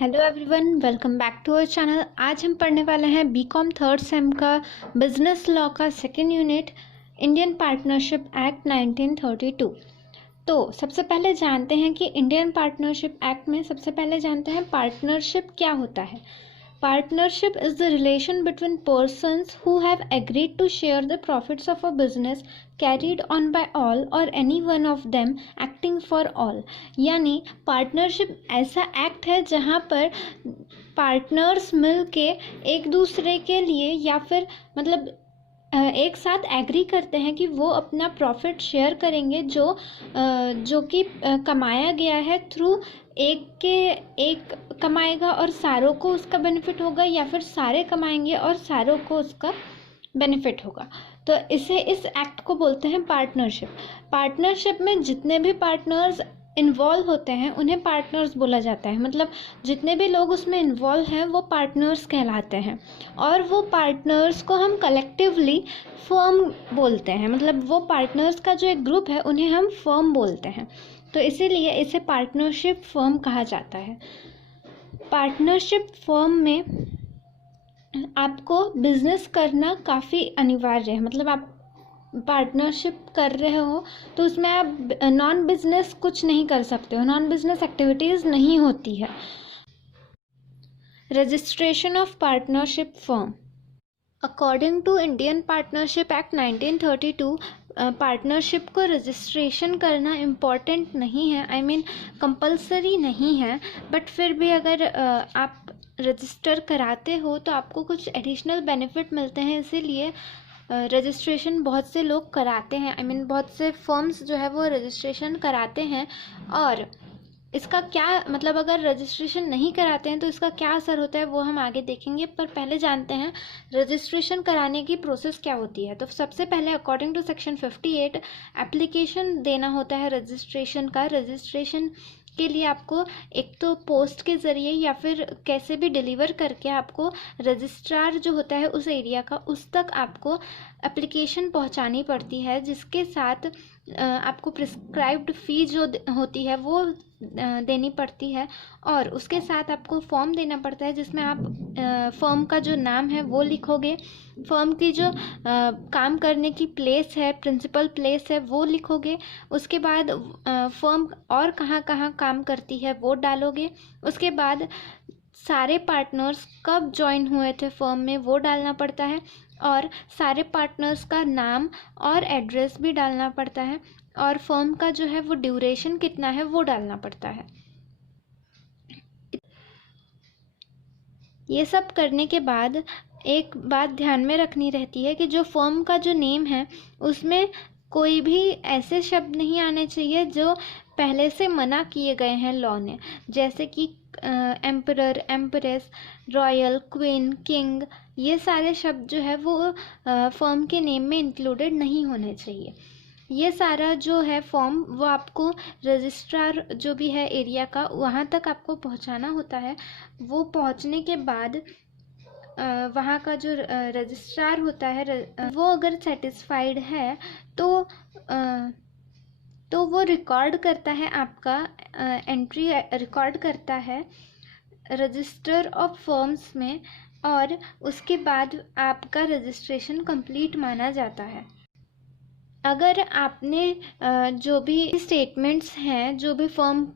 Hello everyone, welcome back to our channel. आज हम पढ़ने वाले हैं बीकॉम थर्ड सेम का बिजनेस लॉ का second unit, Indian partnership act 1932। तो सबसे पहले जानते हैं कि इंडियन पार्टनरशिप एक्ट में सबसे पहले जानते हैं पार्टनरशिप क्या होता है। Partnership is the relation between persons who have agreed to share the profits of a business carried on by all or any one of them acting for all। यानी partnership ऐसा एक्ट है जहाँ पर partners मिल के एक दूसरे के लिए या फिर मतलब एक साथ एग्री करते हैं कि वो अपना प्रॉफिट शेयर करेंगे जो कि कमाया गया है थ्रू एक कमाएगा और सारों को उसका बेनिफिट होगा, या फिर सारे कमाएंगे और सारों को उसका बेनिफिट होगा। तो इस एक्ट को बोलते हैं पार्टनरशिप। पार्टनरशिप में जितने भी पार्टनर्स इन्वॉल्व होते हैं उन्हें पार्टनर्स बोला जाता है। मतलब जितने भी लोग उसमें इन्वॉल्व हैं वो पार्टनर्स कहलाते हैं, और वो पार्टनर्स को हम कलेक्टिवली फर्म बोलते हैं। मतलब वो पार्टनर्स का जो एक ग्रुप है उन्हें हम फर्म बोलते हैं, तो इसीलिए इसे पार्टनरशिप फर्म कहा जाता है। पार्टनरशिप फर्म में आपको बिजनेस करना काफ़ी अनिवार्य है। मतलब आप पार्टनरशिप कर रहे हो तो उसमें आप नॉन बिजनेस कुछ नहीं कर सकते हो, नॉन बिजनेस एक्टिविटीज़ नहीं होती है। Registration of partnership firm according to Indian partnership act 1932, partnership को रजिस्ट्रेशन करना इम्पॉर्टेंट नहीं है, आई मीन कंपलसरी नहीं है। बट फिर भी अगर आप रजिस्टर कराते हो तो आपको कुछ एडिशनल बेनिफिट मिलते हैं, इसीलिए रजिस्ट्रेशन बहुत से लोग कराते हैं। आई मीन बहुत से फर्म्स जो है वो रजिस्ट्रेशन कराते हैं। और इसका क्या मतलब, अगर रजिस्ट्रेशन नहीं कराते हैं तो इसका क्या असर होता है वो हम आगे देखेंगे। पर पहले जानते हैं रजिस्ट्रेशन कराने की प्रोसेस क्या होती है। तो सबसे पहले अकॉर्डिंग टू सेक्शन 58 एप्लीकेशन देना होता है रजिस्ट्रेशन का। रजिस्ट्रेशन के लिए आपको एक तो पोस्ट के ज़रिए या फिर कैसे भी डिलीवर करके आपको रजिस्ट्रार जो होता है उस एरिया का, उस तक आपको एप्लीकेशन पहुंचानी पड़ती है, जिसके साथ आपको प्रिस्क्राइब्ड फ़ी जो होती है वो देनी पड़ती है। और उसके साथ आपको फॉर्म देना पड़ता है जिसमें आप फर्म का जो नाम है वो लिखोगे, फर्म की जो काम करने की प्लेस है, प्रिंसिपल प्लेस है, वो लिखोगे। उसके बाद फर्म और कहाँ कहाँ काम करती है वो डालोगे। उसके बाद सारे पार्टनर्स कब ज्वाइन हुए थे फर्म में वो डालना पड़ता है, और सारे पार्टनर्स का नाम और एड्रेस भी डालना पड़ता है, और फर्म का जो है वो ड्यूरेशन कितना है वो डालना पड़ता है। ये सब करने के बाद एक बात ध्यान में रखनी रहती है कि जो फर्म का जो नेम है उसमें कोई भी ऐसे शब्द नहीं आने चाहिए जो पहले से मना किए गए हैं लॉ ने, जैसे कि emperor, empress, royal, queen, king, ये सारे शब्द जो है वो फर्म के नेम में इंक्लूडेड नहीं होने चाहिए। ये सारा जो है फॉर्म वो आपको रजिस्ट्रार जो भी है एरिया का वहाँ तक आपको पहुँचाना होता है। वो पहुँचने के बाद वहाँ का जो रजिस्ट्रार होता है वो अगर सेटिस्फाइड है तो वो रिकॉर्ड करता है, आपका एंट्री रिकॉर्ड करता है रजिस्टर ऑफ फर्म्स में, और उसके बाद आपका रजिस्ट्रेशन कंप्लीट माना जाता है। अगर आपने जो भी स्टेटमेंट्स हैं, जो भी फर्म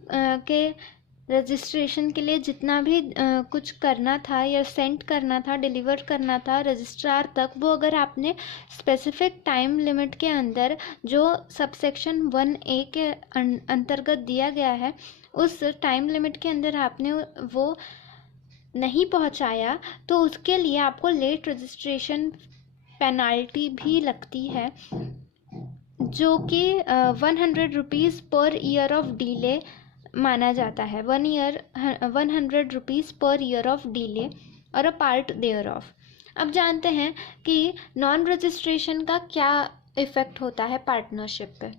के रजिस्ट्रेशन के लिए जितना भी कुछ करना था या सेंड करना था, डिलीवर करना था रजिस्ट्रार तक, वो अगर आपने स्पेसिफिक टाइम लिमिट के अंदर जो सबसेक्शन 1A के अंतर्गत दिया गया है उस टाइम लिमिट के अंदर आपने वो नहीं पहुंचाया तो उसके लिए आपको लेट रजिस्ट्रेशन पेनाल्टी भी लगती है, जो कि 100 rupees per year of delay माना जाता है। 100 rupees per year of delay और अ पार्ट देयर ऑफ। अब जानते हैं कि नॉन रजिस्ट्रेशन का क्या इफ़ेक्ट होता है पार्टनरशिप पे।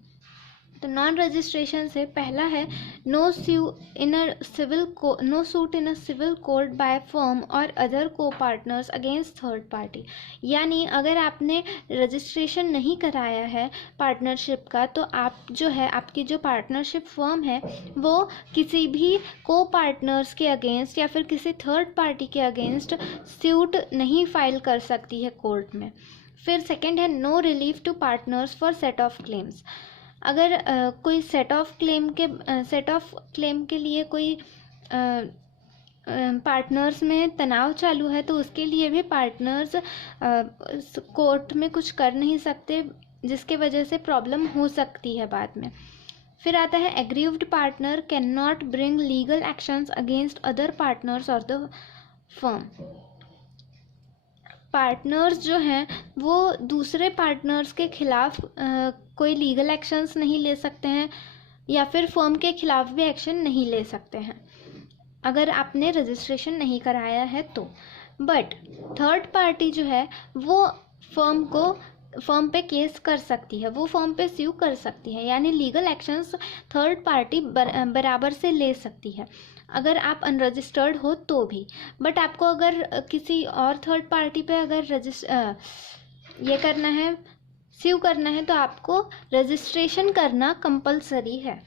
तो नॉन रजिस्ट्रेशन से पहला है no suit in a civil court by firm और अदर को पार्टनर्स अगेंस्ट थर्ड पार्टी। यानी अगर आपने रजिस्ट्रेशन नहीं कराया है पार्टनरशिप का, तो आप जो है, आपकी जो पार्टनरशिप फर्म है वो किसी भी को पार्टनर्स के अगेंस्ट या फिर किसी थर्ड पार्टी के अगेंस्ट सूट नहीं फाइल कर सकती है कोर्ट में। फिर सेकंड है no relief to partners for set of claims. अगर कोई सेट ऑफ क्लेम के लिए कोई पार्टनर्स में तनाव चालू है, तो उसके लिए भी पार्टनर्स कोर्ट में कुछ कर नहीं सकते, जिसके वजह से प्रॉब्लम हो सकती है बाद में। फिर आता है aggrieved partner can not bring legal actions against other partners और द फर्म। पार्टनर्स जो हैं वो दूसरे पार्टनर्स के खिलाफ कोई लीगल एक्शंस नहीं ले सकते हैं या फिर फर्म के खिलाफ भी एक्शन नहीं ले सकते हैं अगर आपने रजिस्ट्रेशन नहीं कराया है तो। बट थर्ड पार्टी जो है वो फर्म पे केस कर सकती है, वो फर्म पे स्यू कर सकती है, यानी लीगल एक्शंस थर्ड पार्टी बराबर से ले सकती है अगर आप अनरजिस्टर्ड हो तो भी। बट आपको अगर किसी और थर्ड पार्टी पे अगर ये करना है, स्यू करना है, तो आपको रजिस्ट्रेशन करना कंपलसरी है।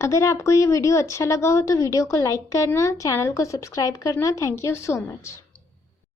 अगर आपको ये वीडियो अच्छा लगा हो तो वीडियो को लाइक करना, चैनल को सब्सक्राइब करना। Thank you so much.